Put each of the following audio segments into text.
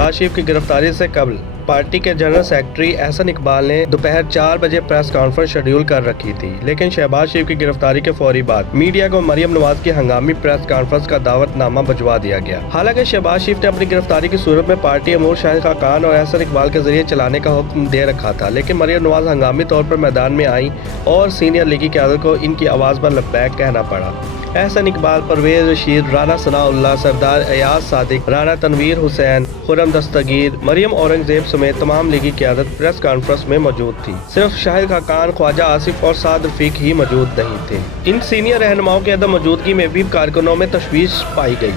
शहबाज शरीफ की गिरफ्तारी से कबल पार्टी के जनरल सेक्रेटरी एहसन इकबाल ने दोपहर 4 बजे प्रेस कॉन्फ्रेंस शेड्यूल कर रखी थी, लेकिन शहबाज शरीफ की गिरफ्तारी के फौरी बाद मीडिया को मरियम नवाज की हंगामी प्रेस कॉन्फ्रेंस का दावतनामा भिजवा दिया गया। हालांकि शहबाज शरीफ ने अपनी गिरफ्तारी की सूरत में पार्टी अमूर शाहिद खाकान और एहसन इकबाल के जरिए चलाने का हुक्म दे रखा था, लेकिन मरियम नवाज हंगामी तौर पर मैदान में आई और सीनियर लीगी क़यादत को इनकी आवाज़ पर लब्बैक कहना पड़ा। एहसन इकबाल, परवेज रशीद, राना सनाउल्लाह, सरदार अयाज सादिक, राना तनवीर हुसैन, खुरम दस्तगीर, मरियम औरंगजेब समेत तमाम लीगी क़यादत प्रेस कॉन्फ्रेंस में मौजूद थी। सिर्फ शाहिद खाकान, ख्वाजा आसिफ और साद रफीक ही मौजूद नहीं थे। इन सीनियर रहनुमाओं की अदम मौजूदगी में भी कारकुनों में तशवीश पाई गई।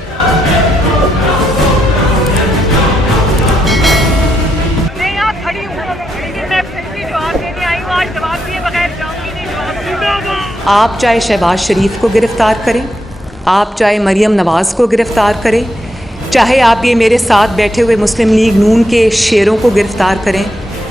आप चाहे शहबाज शरीफ को गिरफ़्तार करें, आप चाहे मरियम नवाज़ को गिरफ़्तार करें, चाहे आप ये मेरे साथ बैठे हुए मुस्लिम लीग नून के शेरों को गिरफ़्तार करें,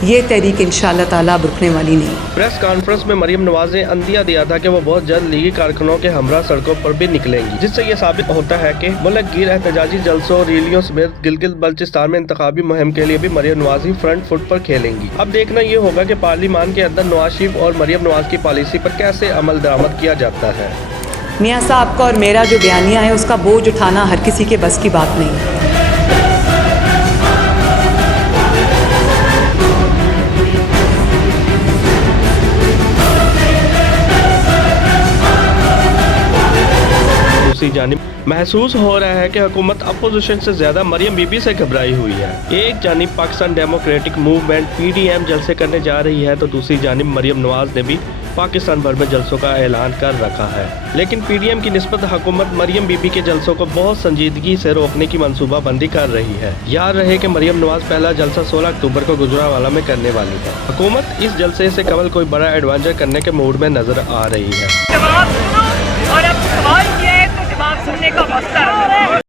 ये तहरीक इंशाअल्लाह ताला रुकने वाली नहीं। प्रेस कॉन्फ्रेंस में मरियम नवाज ने अंदिया दिया था कि वो बहुत जल्द लीगी कारकुनों के हमरा सड़कों पर भी निकलेंगी, जिससे ये साबित होता है कि मुल्क गिर एहतजाजी जलसों रैलियों समेत गिलगित बल्चिस्तान में इंतखाबी मुहिम के लिए भी मरियम नवाज ही फ्रंट फुट पर खेलेंगी। अब देखना ये होगा कि पार्लियामान के अंदर नवाज शरीफ और मरियम नवाज की पॉलिसी पर कैसे अमल दरामद किया जाता है। मियाँ साहब का और मेरा जो बयानिया है उसका बोझ उठाना हर किसी के बस की बात नहीं। दूसरी जानिब महसूस हो रहा है कि हुकूमत अपोजिशन से ज्यादा मरियम बीबी से घबराई हुई है। एक जानिब पाकिस्तान डेमोक्रेटिक मूवमेंट PDM जलसे करने जा रही है, तो दूसरी जानिब मरियम नवाज ने भी पाकिस्तान भर में जलसों का ऐलान कर रखा है, लेकिन PDM की निस्बत हुकूमत मरियम बीबी के जलसों को बहुत संजीदगी से रोकने की मंसूबाबंदी कर रही है। याद रहे कि मरियम नवाज पहला जलसा 16 अक्टूबर को गुजरांवाला में करने वाली है। हुकूमत इस जलसे से कबल कोई बड़ा एडवेंचर करने के मूड में नजर आ रही है। जवाब सुनो और अब सवाल किया है तो जवाब सुनने का मौका है।